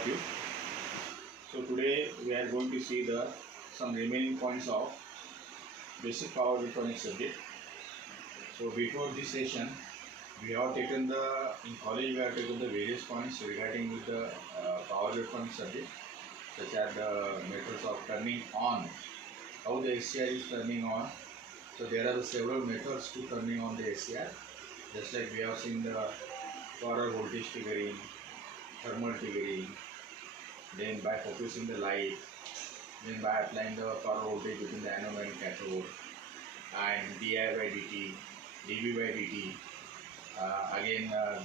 of you. So today we are going to see the some remaining points of basic power electronics subject. So before this session, we have taken in college we have taken the various points regarding with the power electronics subject, such as the methods of turning on, how the SCR is turning on. So there are several methods to turning on the SCR, just like we have seen the power voltage triggering, thermal triggering, then by focusing the light, then by applying the power voltage between the anode and cathode, and di by dt, dv by dt,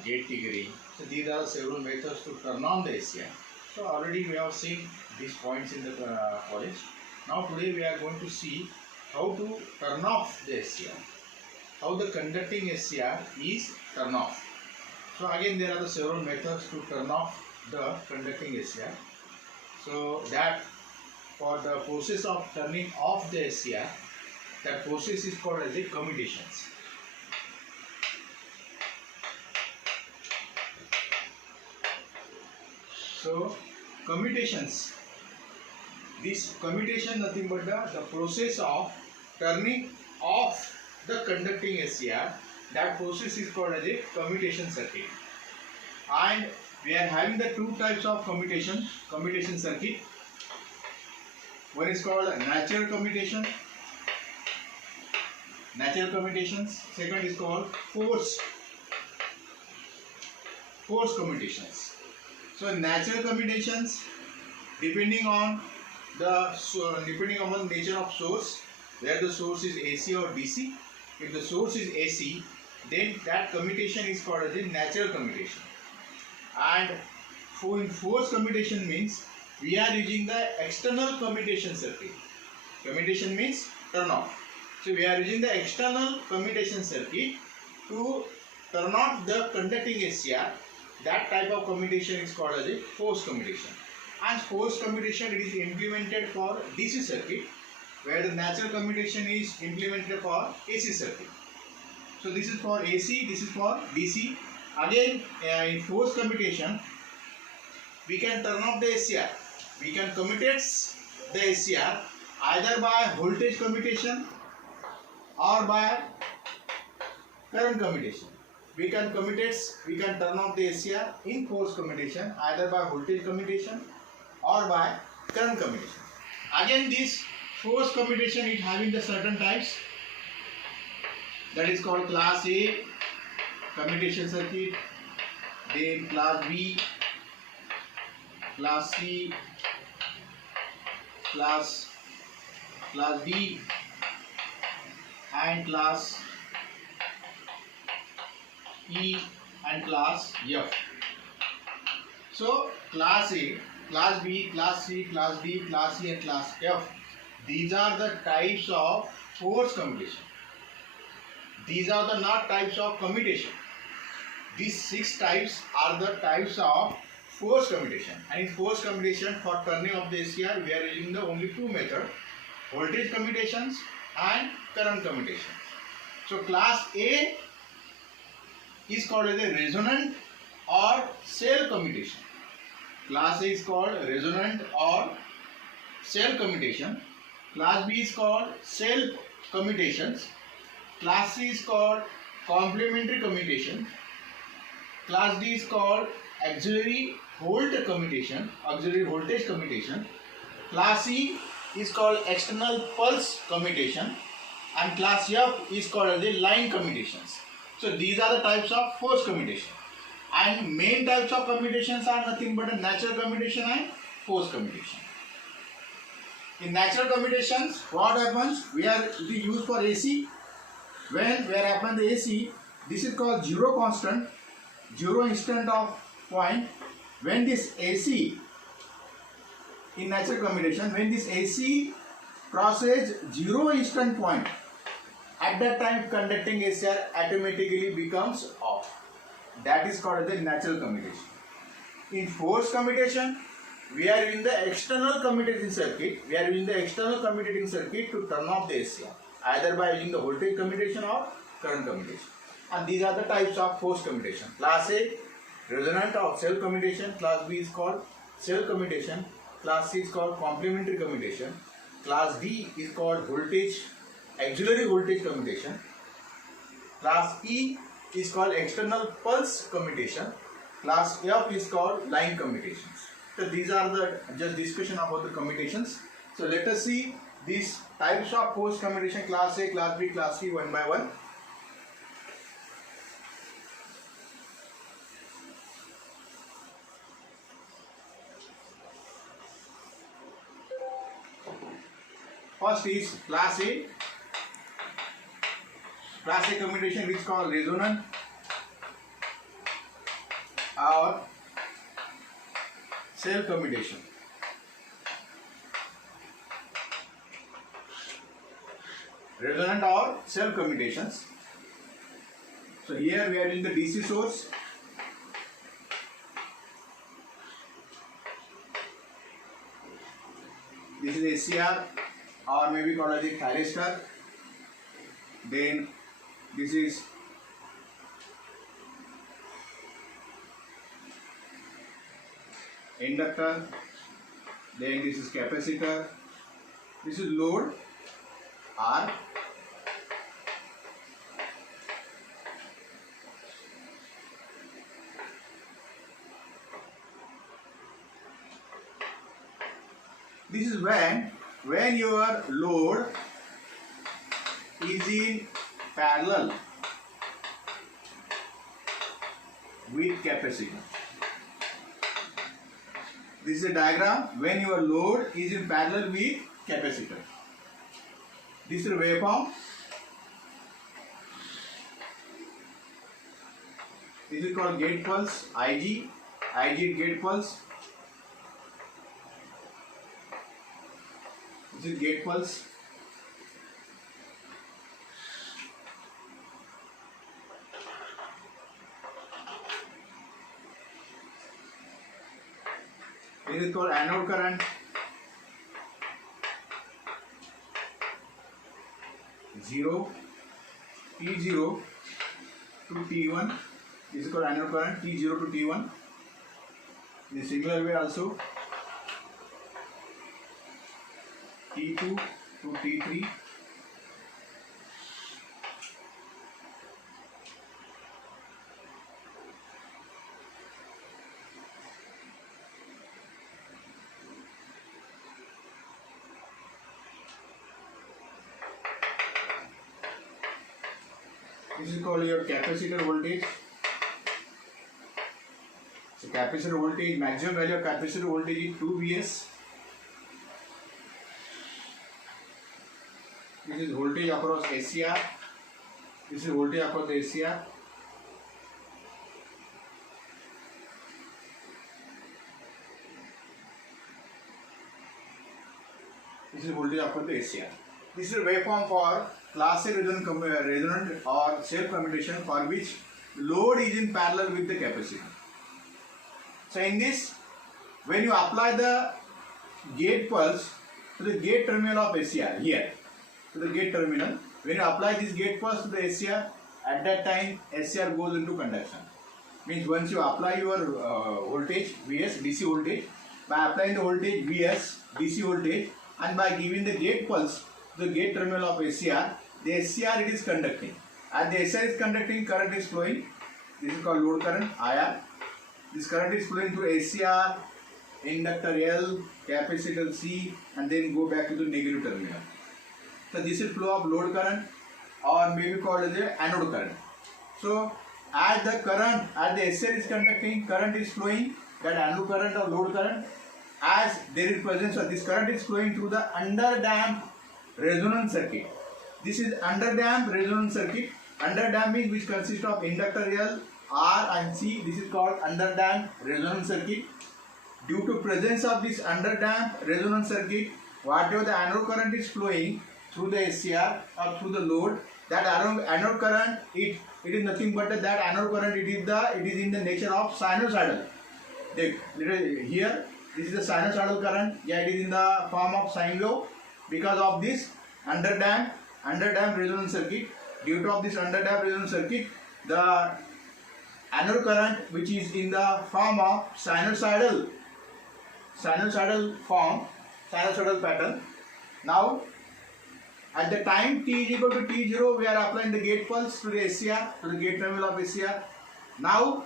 gate triggering. So these are several methods to turn on the SCR. So already we have seen these points in the college. Now today we are going to see how to turn off the SCR, how the conducting SCR is turned off. So again there are several methods to turn off the conducting SCR. So that for the process of turning off the SCR, that process is called as a commutations. So commutations, this commutation nothing but the process of turning off the conducting SCR. That process is called as a commutation circuit. And we are having the two types of commutation circuit. One is called natural commutation. Second is called force commutations. So natural commutations, depending on the nature of source, where the source is AC or DC. If the source is AC, then that commutation is called as a natural commutation. And in force commutation means we are using the external commutation circuit. Commutation means turn off. So we are using the external commutation circuit to turn off the conducting SCR. That type of commutation is called as a force commutation. And force commutation, it is implemented for DC circuit, where the natural commutation is implemented for AC circuit. So this is for AC, this is for DC. Again, in force commutation, we can turn off the SCR. We can commutate the SCR either by voltage commutation or by current commutation. We can turn off the SCR in force commutation either by voltage commutation or by current commutation. Again, this force commutation is having the certain types, that is called class A commutation circuit, then class B, class C, class D, and class E and class F. So class A, class B, class C, class D, class E and class F, these are the types of force commutation. These are the not types of commutation. These 6 types are the types of force commutation. And in force commutation, for turning off the SCR, we are using the only 2 methods: voltage commutations and current commutations. So class A is called as a resonant or cell commutation. Class A is called resonant or cell commutation. Class B is called cell commutations. Class C is called complementary commutation. Class D is called auxiliary voltage commutation. Class E is called external pulse commutation, and class F is called as the line commutations. So these are the types of force commutation. And main types of commutations are nothing but a natural commutation and force commutation. In natural commutations, what happens? It is used for AC. Where happens the AC, this is called zero constant, zero instant of point. When this AC, in natural commutation, when this AC crosses zero instant point, at that time conducting SCR automatically becomes off. That is called the natural commutation. In force commutation, we are in the external commutating circuit. To turn off the SCR, either by using the voltage commutation or current commutation. And these are the types of force commutation. Class A, resonant or cell commutation. Class B is called cell commutation. Class C is called complementary commutation. Class D is called auxiliary voltage commutation. Class E is called external pulse commutation. Class F is called line commutations. So these are the just discussion about the commutations. So let us see these types of force commutation: class A, class B, class C, one by one. First is class A. Class A commutation, which is called resonant or cell commutation. Resonant or cell commutations. So here we are in the DC source. This is ACR, or maybe called as a thyristor. Then this is inductor. Then this is capacitor. This is load R. This is when your load is in parallel with capacitor. This is a diagram when your load is in parallel with capacitor. This is a waveform. This is called gate pulse, IG. IG gate pulse. This is gate pulse. This is called anode current. T0 to T1. This is called anode current, T0 to T1. In a similar way also, T2 to T3. This is called your capacitor voltage. So capacitor voltage, maximum value of capacitor voltage is 2 Vs. This is voltage across SCR. This is voltage across the SCR. This is voltage across the SCR. This is a waveform for class A resonant or cell commutation for which load is in parallel with the capacitor. So in this, when you apply the gate pulse to the gate terminal of SCR here, to the gate terminal, when you apply this gate pulse to the SCR, at that time SCR goes into conduction. Means once you apply your voltage Vs, DC voltage, by applying the voltage Vs, DC voltage, and by giving the gate pulse to the gate terminal of SCR, the SCR it is conducting. As the SCR is conducting, current is flowing. This is called load current, IR. This current is flowing through SCR, inductor L, capacitor C, and then go back to the negative terminal. So this is flow of load current, or maybe called as a anode current. So as the current, as the SCR is conducting, current is flowing, that anode current or load current, as there is presence of this current is flowing through the underdamped resonance circuit. This is underdamped resonance circuit. Underdamping, which consists of inductor L, R and C. This is called underdamped resonance circuit. Due to presence of this underdamped resonance circuit, whatever the anode current is flowing through the SCR or through the load, that anode current, it is nothing but that anode current, it is in the nature of sinusoidal. Here this is the sinusoidal current. Yeah, it is in the form of sine wave because of this underdamped resonance circuit. Due to this underdamped resonance circuit, the anode current, which is in the form of sinusoidal sinusoidal form, sinusoidal pattern. Now at the time t is equal to t0, we are applying the gate pulse to the SCR, to the gate terminal of SCR. Now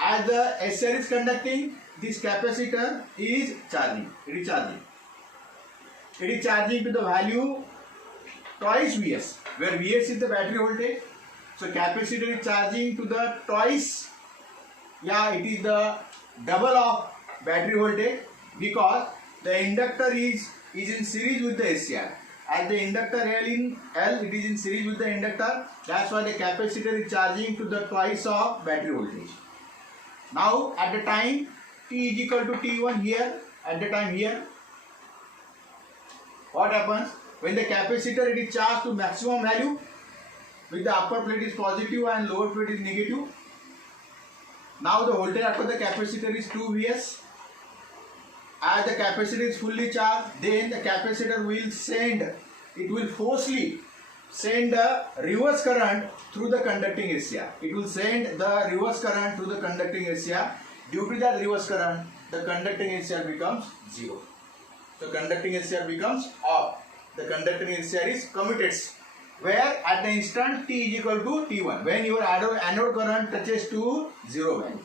as the SCR is conducting, this capacitor is charging. It is charging. It is charging to the value twice Vs, where Vs is the battery voltage. So capacitor is charging to the twice, it is the double of battery voltage, because the inductor is in series with the SCR. As the inductor L, it is in series with the inductor. That's why the capacitor is charging to the twice of battery voltage. Now at the time t is equal to t1 here, at the time here, what happens? When the capacitor it is charged to maximum value, with the upper plate is positive and lower plate is negative. Now the voltage across the capacitor is 2 Vs. As the capacitor is fully charged, then the capacitor will forcefully send the reverse current through the conducting SCR. It will send the reverse current through the conducting SCR. Due to that reverse current, the conducting SCR becomes 0. So conducting SCR becomes off. The conducting SCR is commuted, where at the instant t is equal to t1, when your anode current touches to 0 value.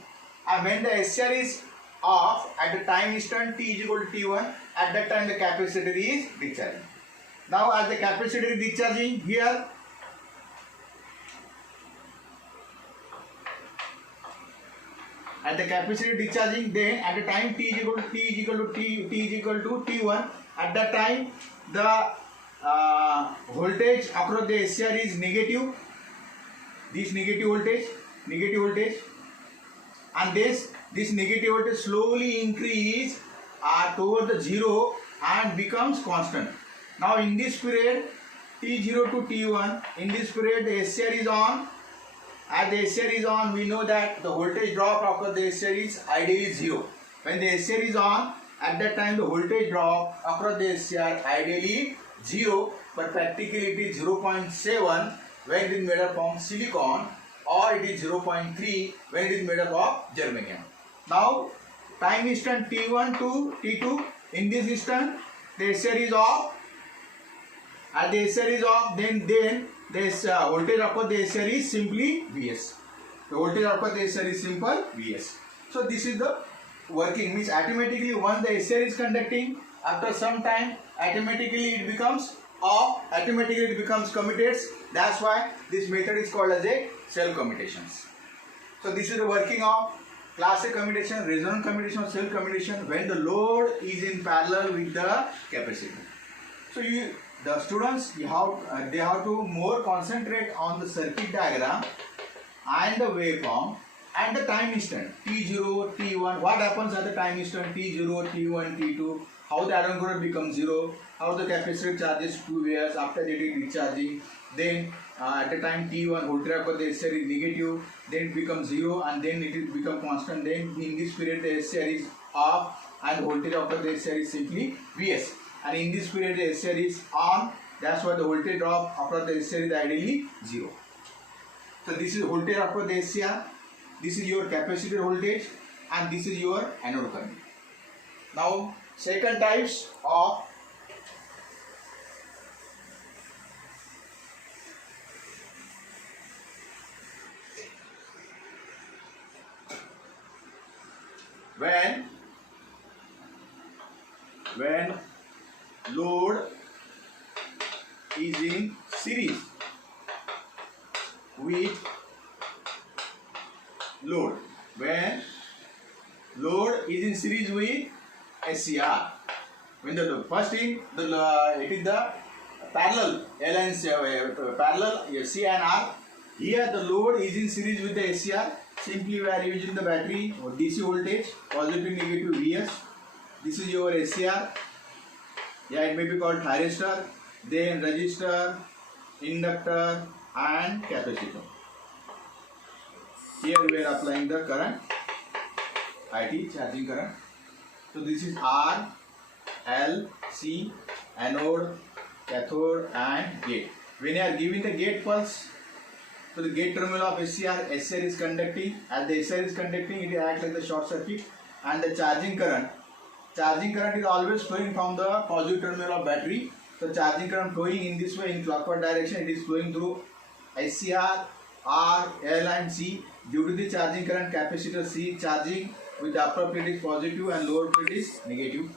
And when the SCR is off, at the time instant t is equal to t1, at that time the capacitor is discharging. Now as the capacitor is discharging here, at the capacitor discharging, then at the time t is equal to t1, at that time the voltage across the SCR is negative. This negative voltage, and this negative voltage slowly increase towards the 0 and becomes constant. Now in this period t0 to t1, in this period the SCR is on. As the SCR is on, we know that the voltage drop across the SCR is ideally 0. When the SCR is on, at that time the voltage drop across the SCR ideally 0, but practically it is 0.7 when it is made up from silicon, or it is 0.3 when it is made up of germanium. Now time instant t1 to t2, in this instant the SCR is off. As the SCR is off, then this voltage across the SCR is simply Vs. The voltage across the SCR is simple Vs. So this is the working, means automatically once the SCR is conducting, after some time automatically it becomes off, automatically it becomes commuted. That's why this method is called as a cell commutations. So this is the working of class A commutation, resonant commutation, cell commutation when the load is in parallel with the capacitor. So the students they have to more concentrate on the circuit diagram and the waveform and the time instant t0, t1. What happens at the time instant t0, t1, t2? How the iron current becomes 0? How the capacitor charges 2 years after that it is discharging? Then at the time t1, voltage across the SCR is negative. Then it becomes 0 and then it will become constant. Then in this period the SCR is off and the voltage across the SCR is simply Vs. And in this period the SCR is on, that's why the voltage drop across the SCR is ideally 0. So this is voltage across the SCR, this is your capacitor voltage, and this is your anode current. Now second types of when load is in series with load, when load is in series with SCR, when the first thing it is the parallel L and C, parallel C and R. Here the load is in series with the SCR. Simply we are using the battery or DC voltage, positive negative Vs. This is your SCR. It may be called thyristor, then resistor, inductor and capacitor. Here we are applying the current, IT, charging current. So this is R, L, C, anode, cathode and gate. When you are giving the gate pulse to the gate terminal of SCR, SCR is conducting. As the SCR is conducting, it acts like the short circuit, and the charging current charging current is always flowing from the positive terminal of battery. So charging current flowing in this way in clockwise direction, it is flowing through SCR, R, L and C. Due to the charging current, capacitor C is charging with the upper plate is positive and lower plate is negative.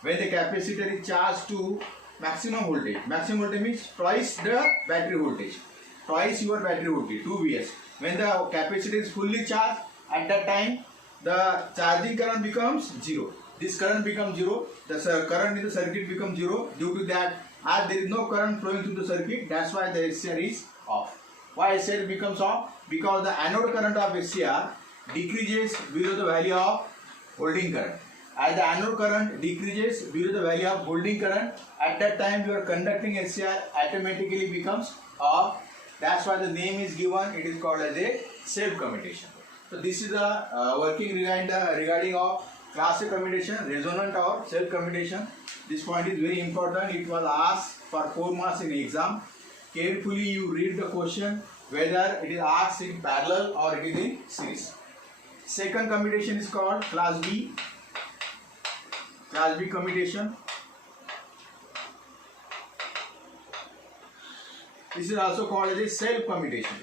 When the capacitor is charged to maximum voltage means twice the battery voltage, twice your battery voltage, 2 Vs. When the capacitor is fully charged, at that time the charging current becomes 0. This current becomes 0, the current in the circuit becomes 0. Due to that, as there is no current flowing through the circuit, that's why the SCR is off. Why SCR becomes off? Because the anode current of SCR decreases below the value of holding current. As the anode current decreases below the value of holding current, at that time your conducting SCR automatically becomes off. That's why the name is given. It is called as a self commutation. So this is the working regarding of classic commutation, resonant or self commutation. This point is very important. It was asked for 4 marks in exam. Carefully you read the question whether it is asked in parallel or it is in series. Second commutation is called class B. Class B commutation. This is also called as a self commutation.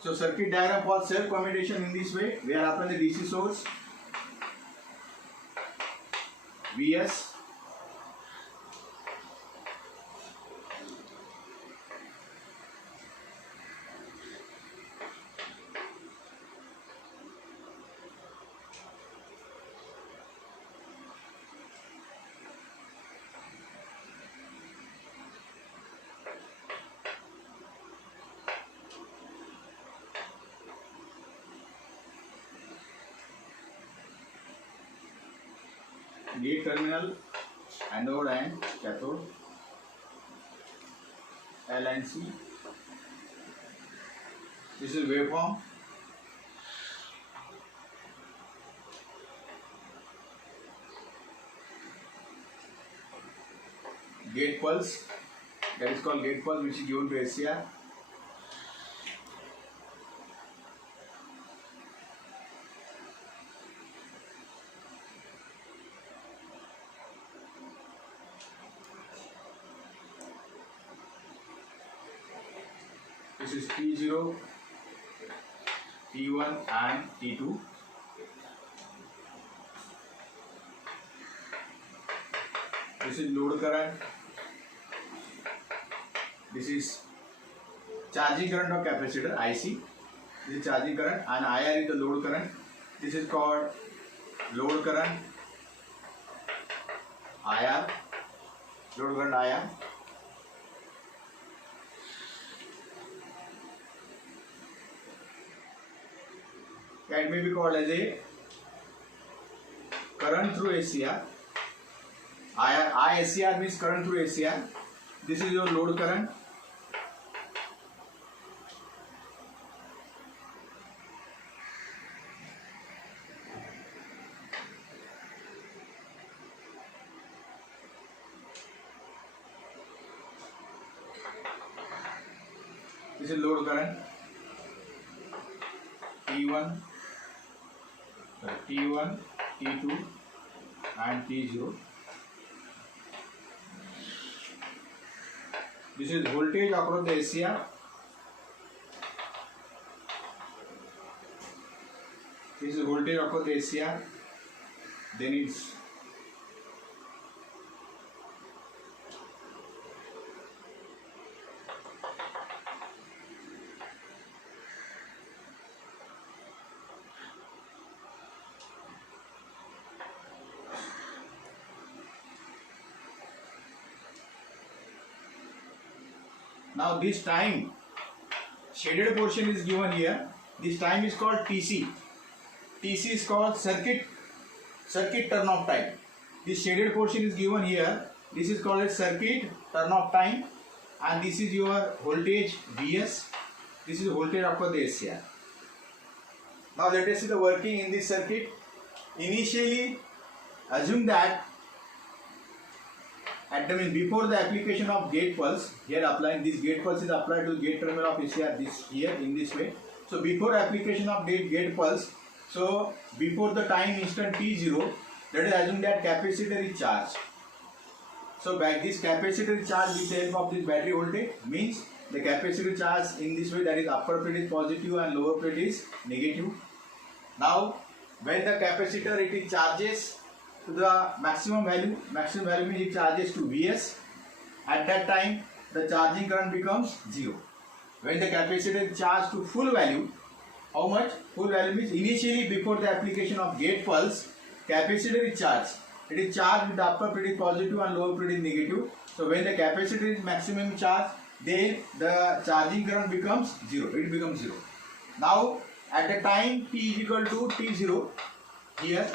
So circuit diagram for self commutation in this way. We are applying the DC source Vs, gate terminal, anode and cathode, L and C. This is waveform. Gate pulse, that is called gate pulse, which is given to SCR. This is T0, T1 and T2. This is load current. This is charging current of capacitor IC. This is charging current and IR is the load current. This is called load current IR. Load current IR. That may be called as a current through SCR. ISCR means current through SCR. This is your load current. This is load current T1, T2 and T0. This is voltage across the SCR. This is voltage across the SCR. Then it's now this time shaded portion is given here. This time is called TC. TC is called circuit turn off time. This shaded portion is given here. This is called as circuit turn off time, and this is your voltage Vs. This is voltage across the SCR. Now let us see the working in this circuit. Initially, assume that at the before the application of gate pulse, here applying this gate pulse is applied to gate terminal of SCR this here in this way. So before application of gate pulse, so before the time instant t0, let us assume that capacitor is charged. So by this capacitor is charged with the help of this battery voltage, means the capacitor charge in this way, that is upper plate is positive and lower plate is negative. Now when the capacitor it is charges to the maximum value means it charges to Vs. At that time the charging current becomes 0. When the capacitor is charged to full value, how much? Full value means initially before the application of gate pulse, capacitor is charged. It is charged with the upper plate is positive and lower plate is negative. So when the capacitor is maximum charge, then the charging current becomes 0. It becomes 0. Now at the time t is equal to t0, here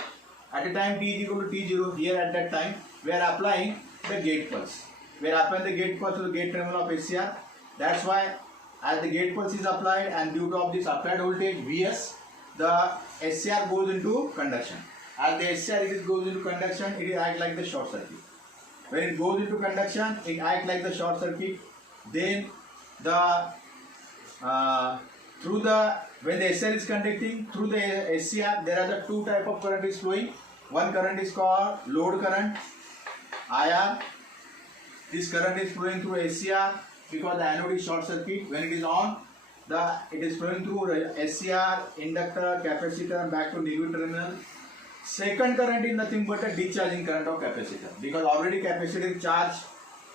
at the time t is equal to t0, here at that time we are applying the gate pulse. We are applying the gate pulse to the gate terminal of SCR. That's why as the gate pulse is applied and due to this applied voltage Vs, the SCR goes into conduction. As the SCR goes into conduction, it acts like the short circuit. When it goes into conduction, it acts like the short circuit. Then the when the SCR is conducting through the SCR, there are the two type of current is flowing. One current is called load current, IR. This current is flowing through SCR because the anode is short circuit. When it is on, it is flowing through SCR, inductor, capacitor, and back to negative terminal. Second current is nothing but a discharging current of capacitor, because already capacitor is charged.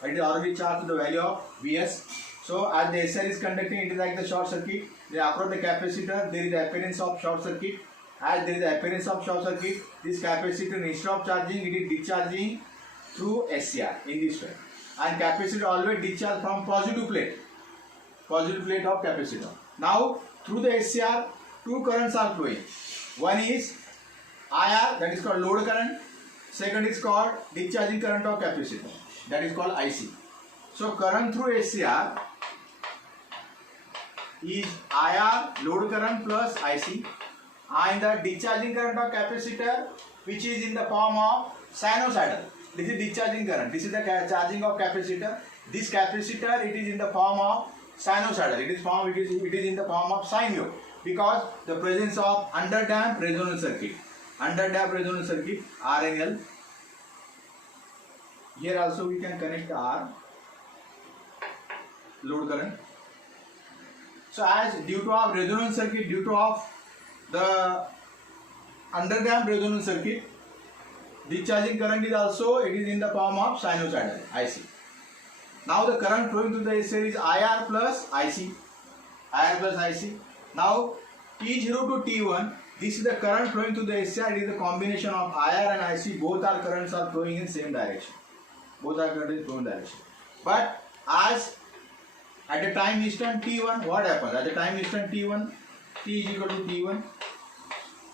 It is already charged to the value of Vs. So as the SCR is conducting, it is like the short circuit. They approach the capacitor, there is the appearance of short circuit. As there is the appearance of short circuit, this capacitor instead of charging, it is discharging through SCR in this way. And capacitor always discharge from positive plate of capacitor. Now through the SCR, two currents are flowing. One is IR, that is called load current. Second is called discharging current of capacitor, that is called IC. So current through SCR is IR, load current plus IC, and the discharging current of capacitor, which is in the form of sinusoidal. This is discharging current. This is the charging of capacitor. This capacitor, it is in the form of sinusoidal. It is in the form of sine wave, because the presence of underdamped resonance circuit. Underdamped resonance circuit, RNL. Here also we can connect R, load current. So as due to our resonance circuit, due to of the underdamped resonance circuit, discharging current is also, it is in the form of sinusoidal, IC. Now the current flowing through the SCR is IR plus IC. IR plus IC. Now T0 to T1, this is the current flowing through the SCR. It is the combination of IR and IC. Both our currents are flowing in same direction. Both are currents flowing direction. But as at the time instant T1, what happens? At the time instant T1, T is equal to T1.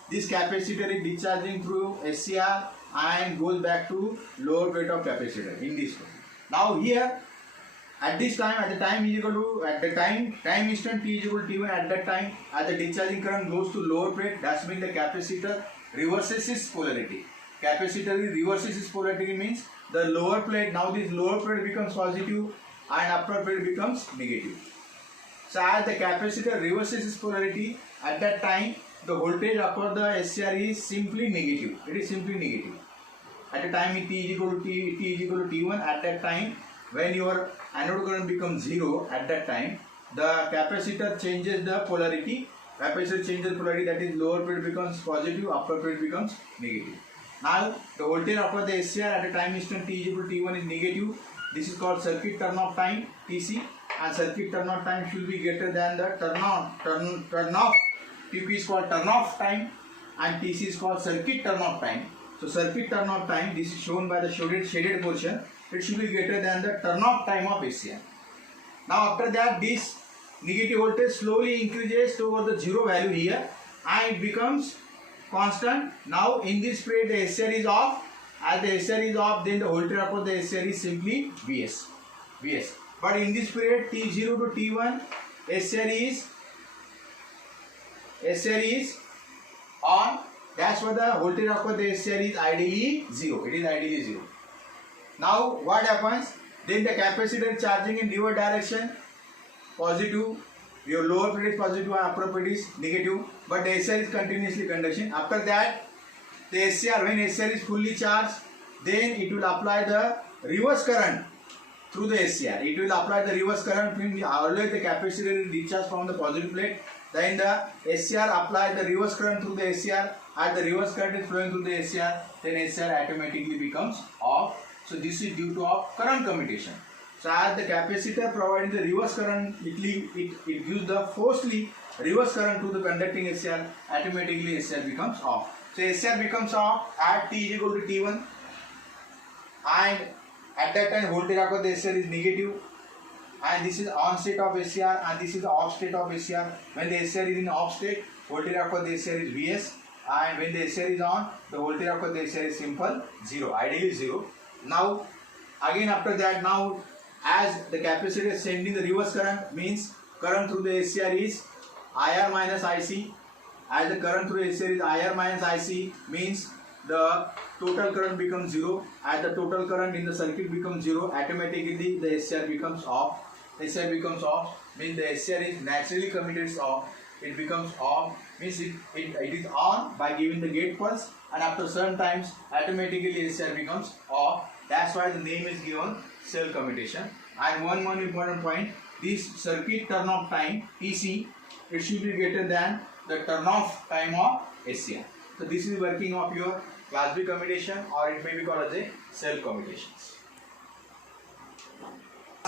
This capacitor is discharging through SCR and goes back to lower plate of capacitor in this way. Now here, at this time, at the time is equal to, at the time instant T is equal to T1, at that time, as the discharging current goes to lower plate, that means the capacitor reverses its polarity. Capacitor reverses its polarity means the lower plate, now this lower plate becomes positive and upper plate becomes negative. So as the capacitor reverses its polarity, at that time, the voltage across the SCR is simply negative. It is simply negative. At the time T is equal to T1, at that time, when your anode current becomes 0, at that time, the capacitor changes the polarity. Capacitor changes the polarity, that is lower plate becomes positive, upper plate becomes negative. Now, the voltage across the SCR at the time instant T is equal to T1 is negative. This is called circuit turn off time, TC, and circuit turn off time should be greater than the turn off. TP is called turn off time and TC is called circuit turn off time. So circuit turn off time, this is shown by the shaded portion, it should be greater than the turn off time of SCR. Now after that, this negative voltage slowly increases towards the 0 value here and it becomes constant. Now in this plate the SCR is off. As the SCR is off, then the voltage across the SCR is simply Vs. But in this period T0 to T1, SCR is on. That's why the voltage across the SCR is ideally 0. It is ideally 0. Now what happens? Then the capacitor is charging in reverse direction, positive, Your lower plate is positive and upper plate is negative, but the SCR is continuously conduction. After that, the SCR, when SCR is fully charged, then it will apply the reverse current through the SCR. It will apply the reverse current when always the capacitor is discharged from the positive plate. Then the SCR apply the reverse current through the SCR, and the reverse current is flowing through the SCR. Then SCR automatically becomes off. So this is due to of current commutation. So as the capacitor providing the reverse current, it gives the forcefully reverse current to the conducting SCR. Automatically SCR becomes off. So SCR becomes off at T is equal to T1, and at that time voltage across the SCR is negative, and this is on state of SCR and this is the off state of SCR. When the SCR is in off state, voltage across the SCR is Vs, and when the SCR is on, the voltage across the SCR is simple 0, ideally 0. Now again after that, now as the capacitor is sending the reverse current, means current through the SCR is IR minus IC. As the current through SCR is IR minus IC, means the total current becomes 0. As the total current in the circuit becomes 0, automatically the SCR becomes off. SCR becomes off means the SCR is naturally committed off. It becomes off means it is on by giving the gate pulse, and after certain times automatically SCR becomes off. That's why the name is given cell commutation. And one more important point, this circuit turn off time TC, it should be greater than the turn off time of SCR. So this is working of your class B commutation, or it may be called as a cell commutations.